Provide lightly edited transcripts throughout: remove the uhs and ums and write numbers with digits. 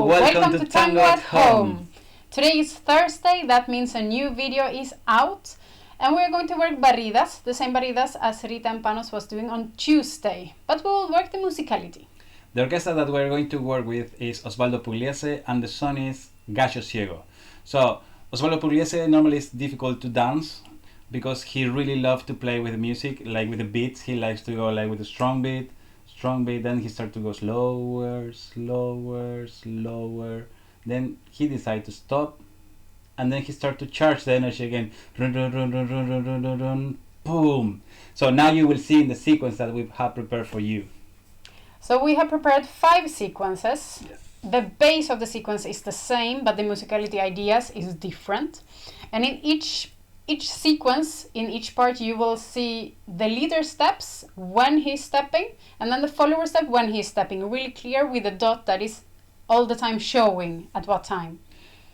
Hello, welcome to Tango at Home. Today is Thursday, that means a new video is out. And we're going to work barridas, the same barridas as Rita and Panos was doing on Tuesday. But we will work the musicality. The orchestra that we're going to work with is Osvaldo Pugliese and the song is Gallo Ciego. So Osvaldo Pugliese normally is difficult to dance because he really loves to play with the music, like with the beats. He likes to go like with a strong beat, then he starts to go slower, slower, slower. Then he decides to stop and then he starts to charge the energy again. Run, run, run, run, run, run, run, run, run, boom. So now you will see in the sequence that we have prepared for you. So we have prepared 5 sequences. Yes. The base of the sequence is the same, but the musicality ideas is different. And in each sequence, in each part, you will see the leader steps when he's stepping, and then the follower step when he's stepping, really clear with a dot that is all the time showing at what time.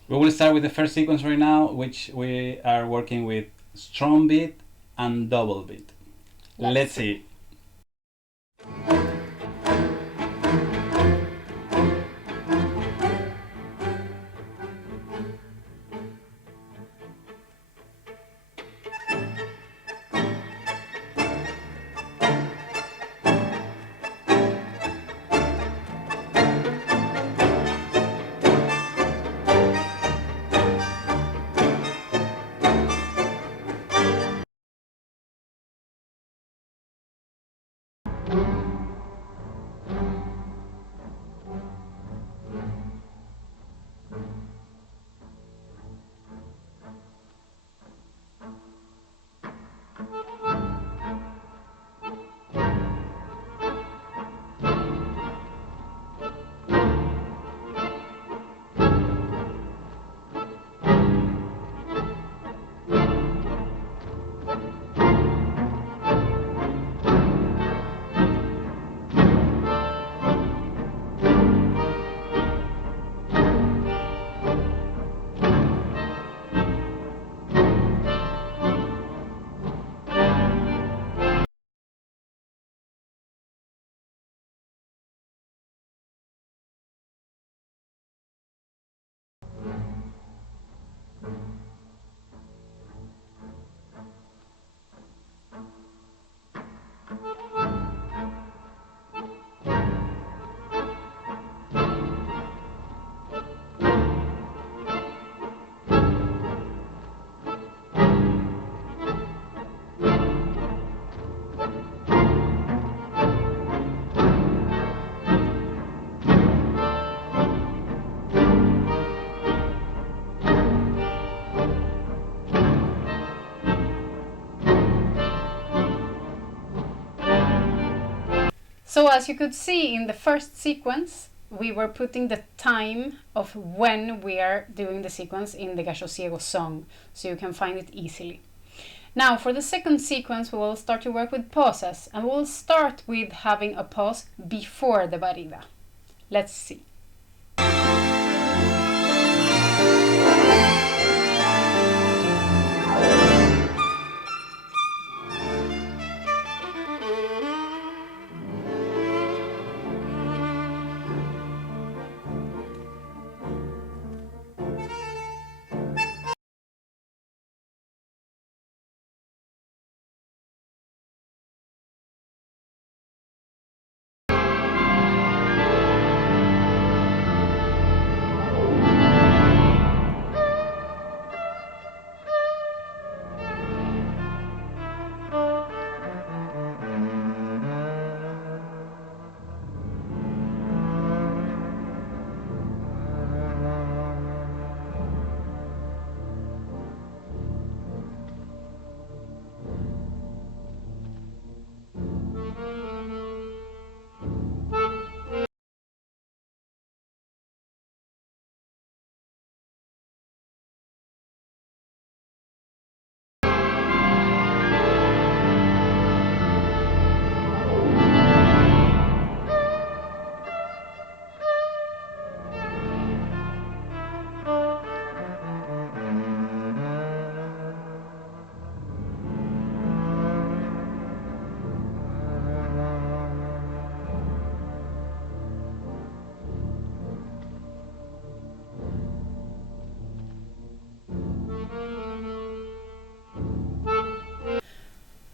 We will start with the first sequence right now, which we are working with strong beat and double beat. Let's see. So as you could see in the first sequence, we were putting the time of when we are doing the sequence in the Gallo Ciego song, so you can find it easily. Now for the second sequence, we will start to work with pauses, and we'll start with having a pause before the barrida. Let's see.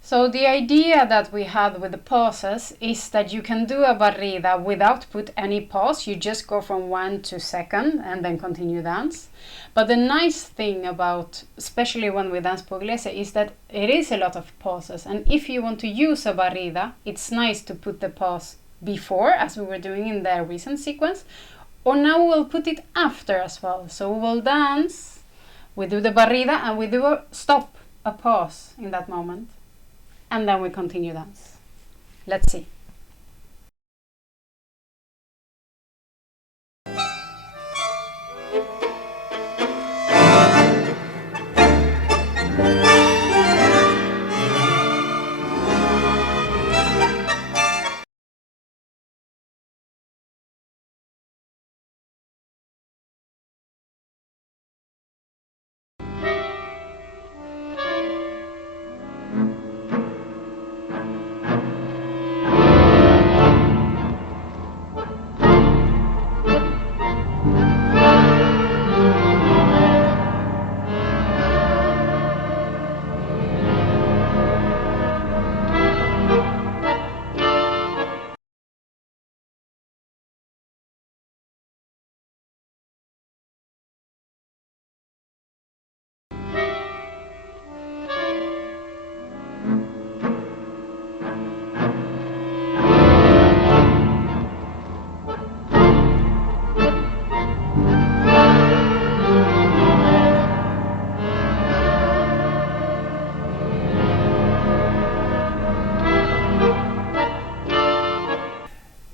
So the idea that we had with the pauses is that you can do a barrida without put any pause. You just go from 1 to second and then continue dance. But the nice thing about, especially when we dance pugliese, is that it is a lot of pauses. And if you want to use a barrida, it's nice to put the pause before, as we were doing in the recent sequence. Or now we'll put it after as well. So we will dance, we do the barrida, and we do a stop, a pause in that moment. And then we continue dance. Let's see.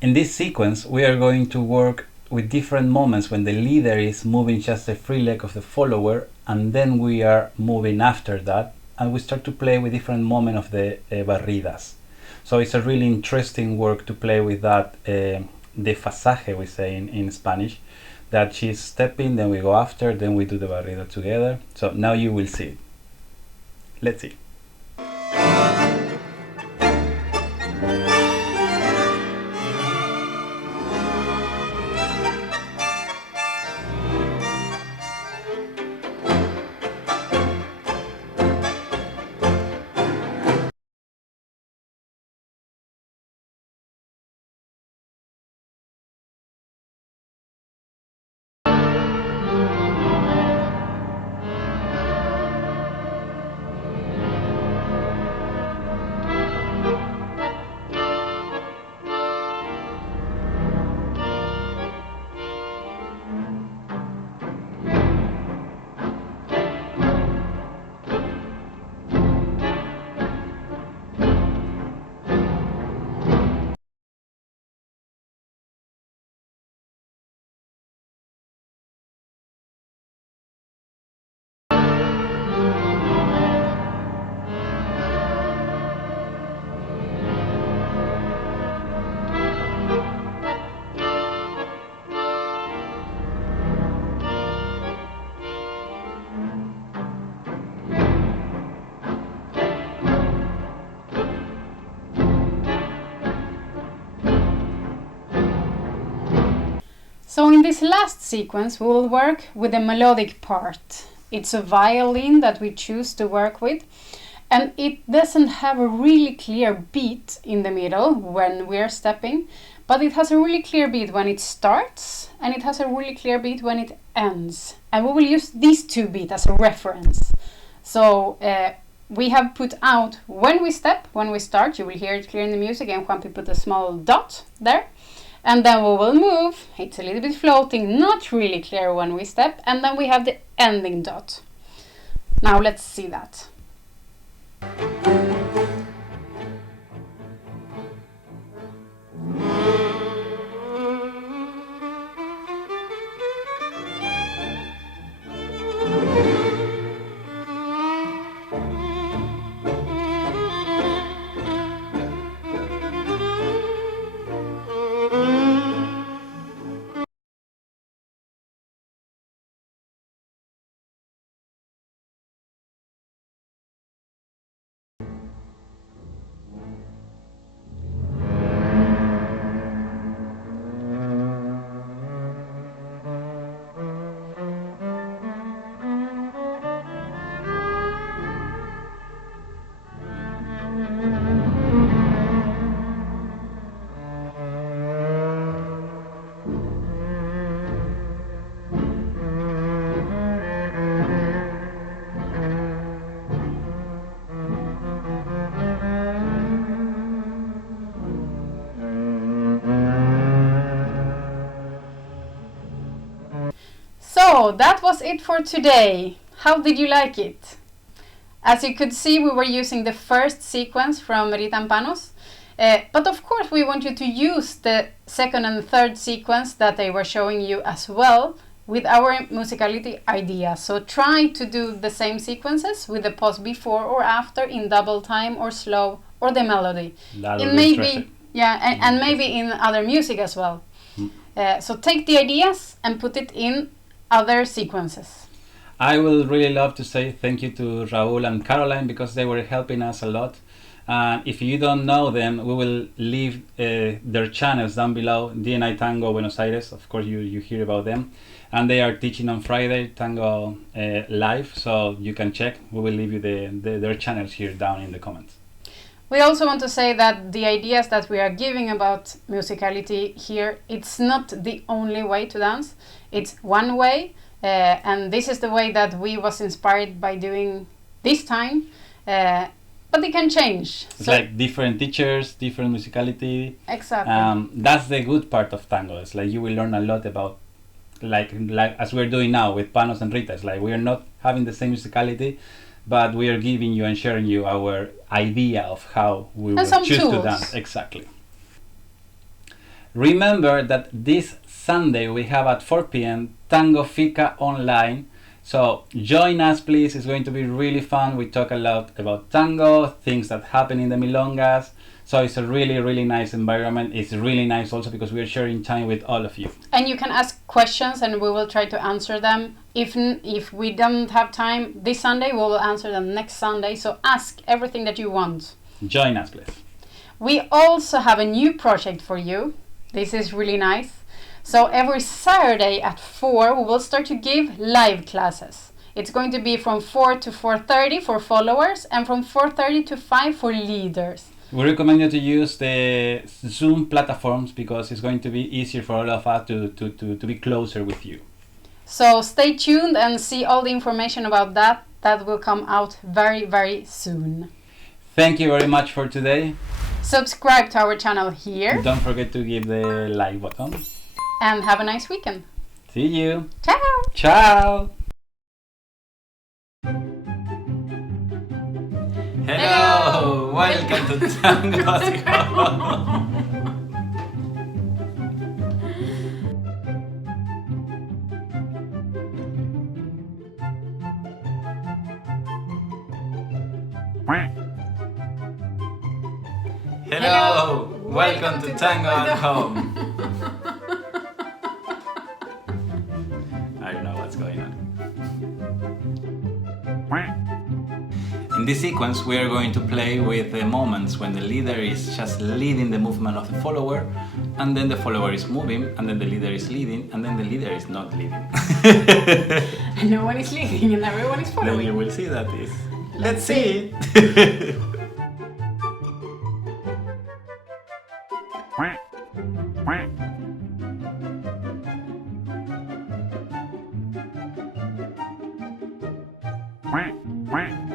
In this sequence, we are going to work with different moments when the leader is moving just the free leg of the follower, and then we are moving after that, and we start to play with different moments of the barridas. So it's a really interesting work to play with that desfasaje, we say in Spanish, that she's stepping, then we go after, then we do the barrida together. So now you will see it. Let's see. So in this last sequence, we will work with the melodic part. It's a violin that we choose to work with, and it doesn't have a really clear beat in the middle when we're stepping, but it has a really clear beat when it starts, and it has a really clear beat when it ends. And we will use these two beats as a reference. So we have put out when we step, when we start, you will hear it clear in the music, and Juanpi put a small dot there. And then we will move, it's a little bit floating, not really clear when we step, and then we have the ending dot. Now let's see that. So that was it for today. How did you like it? As you could see, we were using the first sequence from Dnitango, but of course we want you to use the second and third sequence that they were showing you as well with our musicality idea. So try to do the same sequences with the pause before or after in double time or slow or the melody. That maybe and maybe in other music as well. So take the ideas and put it in other sequences. I will really love to say thank you to Raúl and Caroline because they were helping us a lot. And if you don't know them, we will leave their channels down below. Dnitango Buenos Aires, of course you hear about them. And they are teaching on Friday, Tango live, so you can check. We will leave you their channels here down in the comments. We also want to say that the ideas that we are giving about musicality here, it's not the only way to dance. It's one way. And this is the way that we was inspired by doing this time, but it can change. It's like different teachers, different musicality. Exactly. That's the good part of tango. It's like you will learn a lot about, like as we're doing now with Panos and Rita. It's like we are not having the same musicality, but we are giving you and sharing you our idea of how we will choose tools to dance. Exactly. Remember that this Sunday we have at 4 p.m. Tango Fika online. So join us please, it's going to be really fun. We talk a lot about tango, things that happen in the milongas. So it's a really nice environment. It's really nice also because we are sharing time with all of you. And you can ask questions and we will try to answer them. If we don't have time this Sunday, we will answer them next Sunday. So ask everything that you want. Join us please. We also have a new project for you. This is really nice. So every Saturday at 4 we will start to give live classes. It's going to be from 4 to 4:30 for followers and from 4:30 to 5 for leaders. We recommend you to use the Zoom platforms because it's going to be easier for all of us to be closer with you. So stay tuned and see all the information about that. That will come out very soon. Thank you very much for today. Subscribe to our channel here. Don't forget to give the like button. And have a nice weekend. See you. Ciao. Ciao. Hello. Welcome to Tango. Hello. Welcome to Tango at Home. I don't know what's going on. In this sequence we are going to play with the moments when the leader is just leading the movement of the follower, and then the follower is moving, and then the leader is leading, and then the leader is not leading. And no one is leading and everyone is following. Then you will see that is. Let's see it! Quack, quack.